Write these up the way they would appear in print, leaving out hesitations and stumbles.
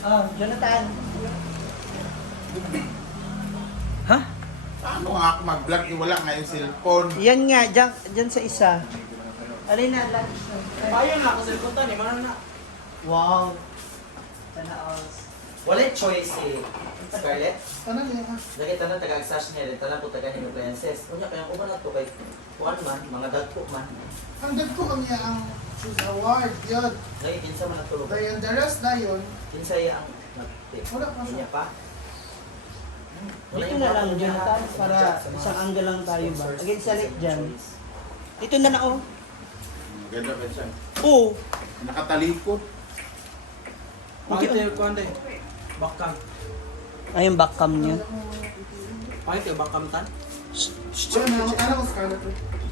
Oh, Jonathan. Ha? Paano nga ako mag-vlog? Wala nga yung cellphone. Yan nga, dyan sa isa. Alin na, lunch na. Ayun na, kasi punta ni, mana na. Wow. Sana all. Wala choice eh. Scarlett, Ano niya ka? lagi tanan taga-extraction niya, tanan po taga-new appliances. Kunya, kaya uman na to kay kuan man, mga dagko man. Ang dagko ang niya ang choose award, yun. Lagi kinsa man natulog. Dayan the rest na yun. Kinsa iya ang nag-tip. Wala pa siya. Kunya pa. Dito na lang, Jonathan, para isang angle lang tayo ba? Again, salit dyan. Dito na na, oh. Ganda ba siya? Oo. Nakatalikod. Pakita yung kuan day. Bakam. Ay, yung backcam niya. Pakita yung bakam tan. Siya na, ano ko Scarlett?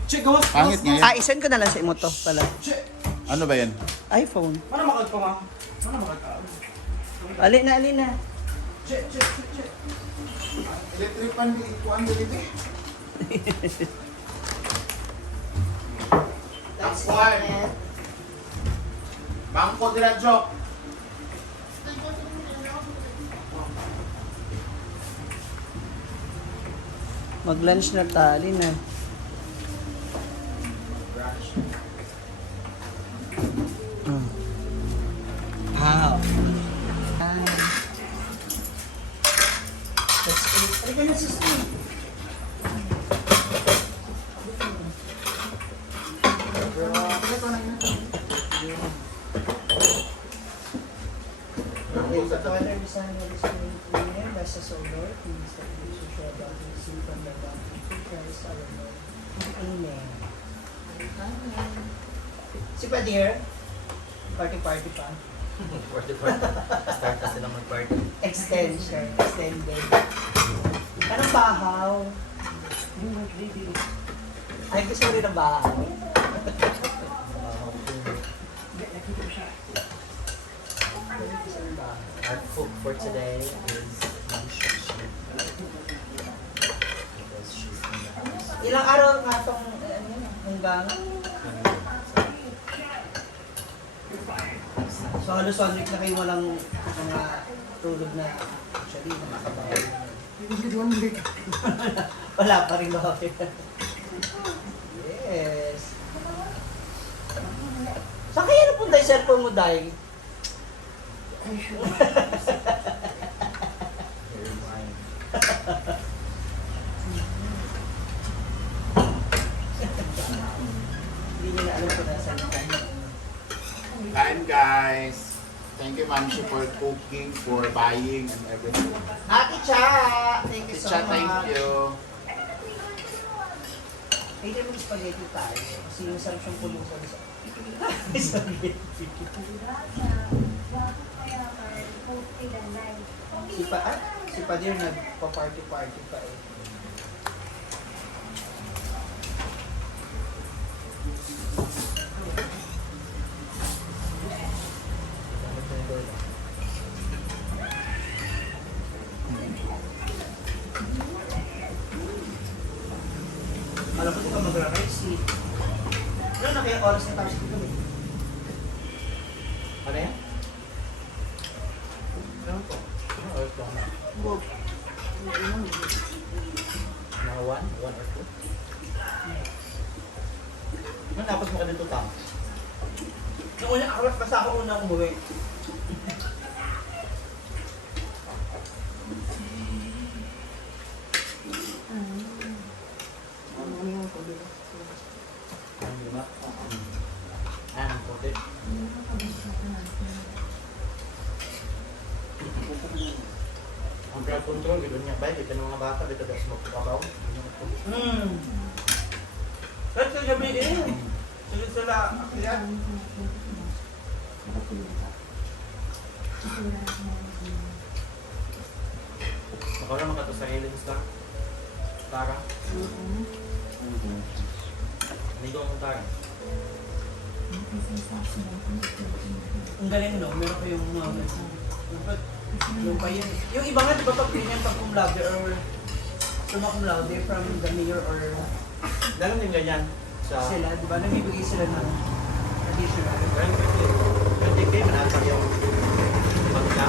Che, gawas. Pangit nga yan. Ah, isend ko na lang sa imo to pala. Che, Ano ba yan? iPhone. mana makagpa nga? Mana makagpa? Ali na, ali na. Che, che, che, che. Electric pan di ikuan dito. Takwan. Bangko dira Jo. Mag-lunch na tali na. Wow. That's it. Ay, ganun sa school. The weather design will be cleaner by sa solar. Please that you should share about the sea from the boundary to Christ our Lord. Amen. Si Padir, party-party pa. Party. Start kasi lang mag-party. Extension, extended. Anong bahaw? Ay, gusto rin ng bahaw. Our cook for today is Shashi. Because she's in the house. Ilang araw nga itong hanggang? So halos 1 week na kayo walang mga tulog na actually na nakabahay. Wala pa rin ba? Yes. Saan kaya napunta yung cellphone mo, Day? Very fine. Hindi niya na alam kung nasa Kain guys. Thank you Manshi for cooking, for buying and everything. Ate Cha! Thank you so Teacher, much. thank you. Pwede mo spaghetti tayo. Kasi yung sarap siyang pulusan sa spaghetti. Si Padir nagpa-party-party pa eh. Alam ko di ka magra-rice eh. Ano na kaya oras na tapos dito eh? Ano yan? Ano po? Ano oras ba na? Mga 1 or 2? Ano tapos mo ka dito tao? Nung una, basta ako una umuwi. Ano lima? Ano po din? Ang crowd control, gano'n niya ba? Dito ng mga bata, dito daw smoke kabaw. Kahit sa gabi eh. Sunod sila akyat. Ako na makato sa aliens lang. Tara. Ligo ang tara. Ang galing no, meron ko yung mga yung pa yun. Yung iba nga, di ba pag ganyan pag cum laude or summa cum laude from the mayor or Ganun din ganyan. Sa... sila, di ba? Nagbibigay sila ng additional. Ganun din. Ganun din, manatag yung pagka.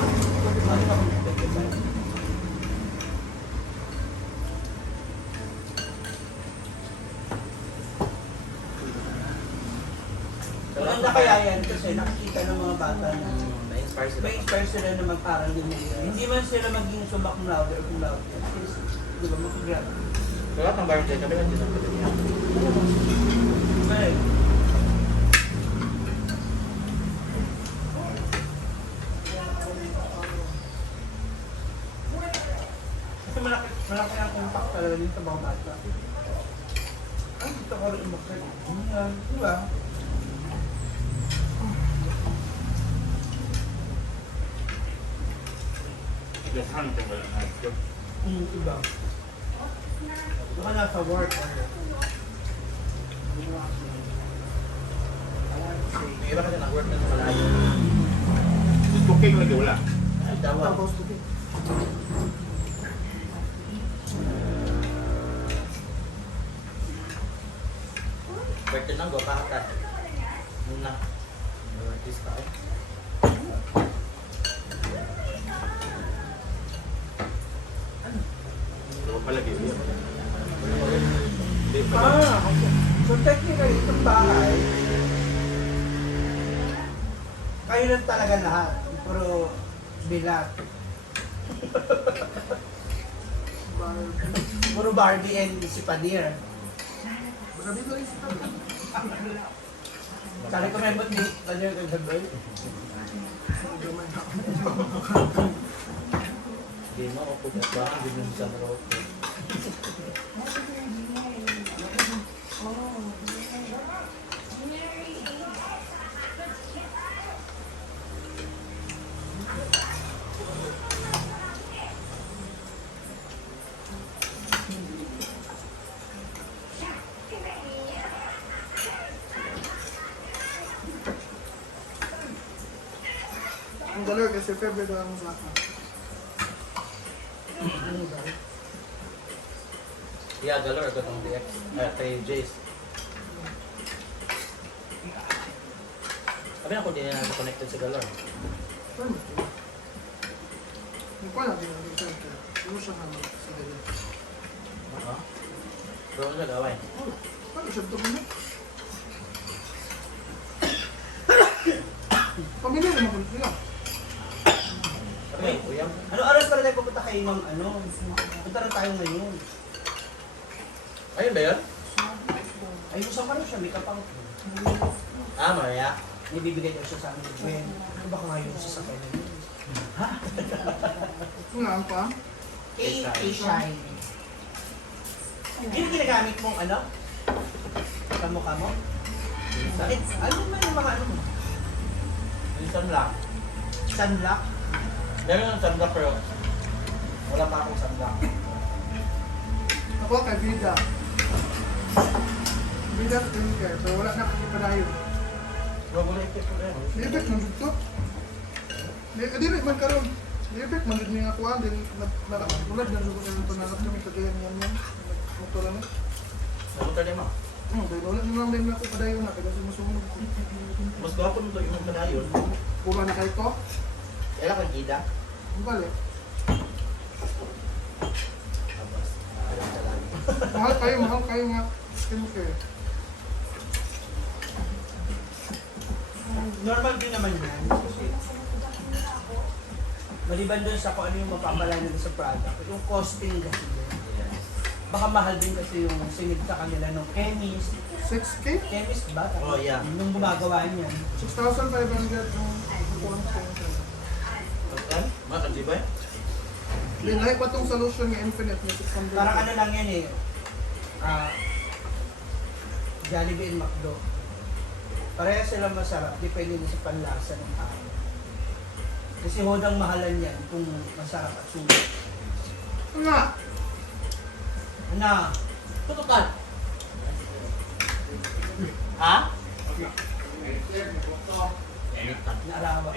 kasi nakikita ng mga bata na Na-inspire sila. may inspire sila na mag-aral din nila. Hindi man sila maging summa cum laude or cum laude. At least, di ba, mag-graduate. So lahat ng barangay kami nandito ng Pilipinas. Right. Kasi malaki ang impact talaga din sa mga bata. Ay, dito ka rin umakit. Yan, di ba? Igasahan ko wala na ito. Iba. Baka nasa work or... May iba kasi nag-work na sa malayo. Yung cooking lagi wala. Ay, dawa. Tapos, okay. Birthday nang go, pakat. Muna. Artist ka eh. Dawa pala lagi. Hindi pa. Okay. So technically, itong bahay, kayo lang talaga lahat. Puro bilat. Puro Barbie and si Padir. Kali ko may ba't di Padir kang sabay? Hindi mo ako pagkasaan, hindi mo siya marot. Ang galor kasi February daw ang sa akin. Yeah, galor ako itong DX. Kay Jace. Sabi na ko din na connected sa galor. Saan mo ito? Hindi ko alam din ang center. Ano siya naman sa galor? Ha? Pero ano siya gawin? Oh, paano siya ito mo? Pamilya naman ko nila. Sabi, kuya. Ano oras pala tayo pupunta kayo ng ano? Punta na tayo ngayon. Ayun ba yun? Ay, gusto ko na siya, may kapang. Ah, Maria. May bibigay daw siya sa amin. Gwen, ano ba kung ngayon siya sa kanya? Unaan pa. K-Shine. Yun ginagamit mong ano? Sa mukha mo? Minsan. Ano man yung mga ano mo? Minsan lang. Sunlock? Meron ng sunblock pero wala pa akong sunblock. Ako kay Vida. Vida skincare. Pero wala na kasi padayo. Huwag mo na ipit ko rin. Liebet man dito. Dili man karon. Liebet man dito nga kuha. Then ulad na dito ng panalap kami kagayan yan. Motor na. Namunta din mo. Dahil ulat na lang din ako padayo na. Kaya sa masunog ko. Mas gwapo nito yung padayon. Pura na kayo ko. Kaya kang gida. Ang balik. Tapos, alam ka lang. Mahal kayo nga skincare. Normal din naman yan. Kasi, maliban dun sa kung ano yung mapapala nila sa product, yung costing kasi din. Yes. Baka mahal din kasi yung sinid sa kanila ng chemist. 6K? Chemist ba? Oh, yeah. Yung gumagawa niyan. 6,500 yung kulang ko. Okay? Mga kandiba eh? Linay pa tong solution ng Infinite na 600. Parang ano lang yan eh. Jollibee and McDo. Pareha silang masarap, depende na sa panlasa ng tao. Kasi hodang mahalan yan kung masarap at sulit. Nga! Ano? Tutukan! Ha? Naarawa.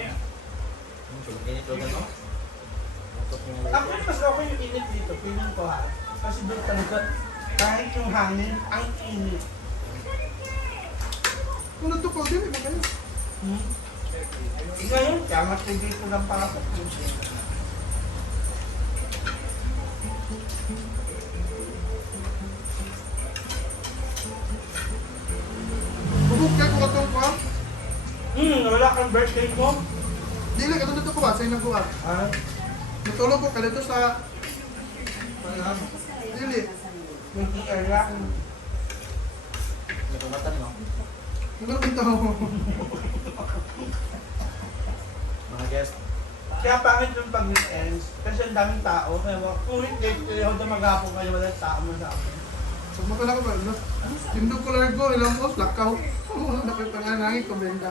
Init ko gano'n? Actually, mas okay yung init dito. Feeling ko ha. Kasi doon talaga, kahit yung hangin, ang init. Kung natukaw din, iba kayo. Ngayon, kaya mas dito lang para sa food. Bubog kayo kung atong pa. Wala kang birthday mo? Dili, katulad ko ba? Sa'yo na kuha. Ah, Natulog ko kalito sa... Dili. nag-i-era. Natumatan mo. Ano bitaw? Mga guest. Kaya pangit yung pag-weekends. Kasi ang daming tao. Kaya kung weekdays, kaya ako na maghapon kayo, wala tao mo sa akin. So, mapala ko ba? Tindog ko lang ko, ilang post, lakaw. Nakipanganangin ko, Brenda.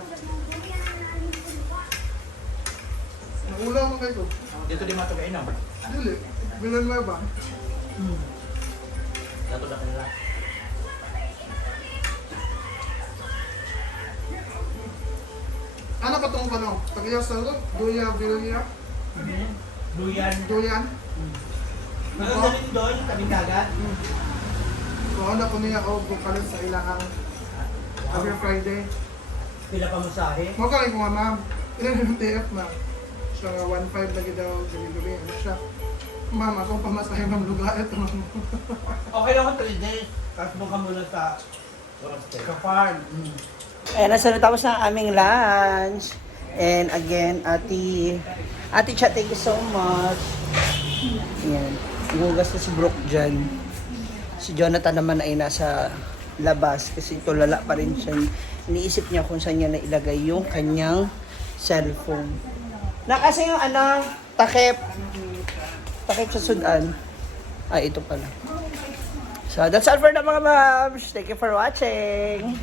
Naulaw mo kayo ko. Dito di mato kainom. Dili, bilan mo ba? Dato na kanila. Ano pa itong ano? Pag-iya sa ito? Duya, Vilya, Duyan. Duyan. Ano na rin doon, tabing dagat? Kung ano ko niya ako bukalit sa ilang every Friday. Pila pa masahe. Mga kalay ko nga ma'am, ilan yung TF na. Siya nga 1.5 lagi daw, gabi-gabi. Ano siya? Ma'am, ako pamasahe ng lugar ito. Okay lang ako 3 days. Tapos buka muna sa farm. Ayan, nasa natapos na ang aming lunch. And again, Ate Cha, thank you so much. Ayan, hugas na si Brooke dyan. Si Jonathan naman ay nasa labas kasi tulala pa rin siya. Iniisip niya kung saan niya nailagay yung kanyang cellphone. Nakasa yung takip sa sudan. Ay, ito pala. So, that's all for the mga mams. Thank you for watching.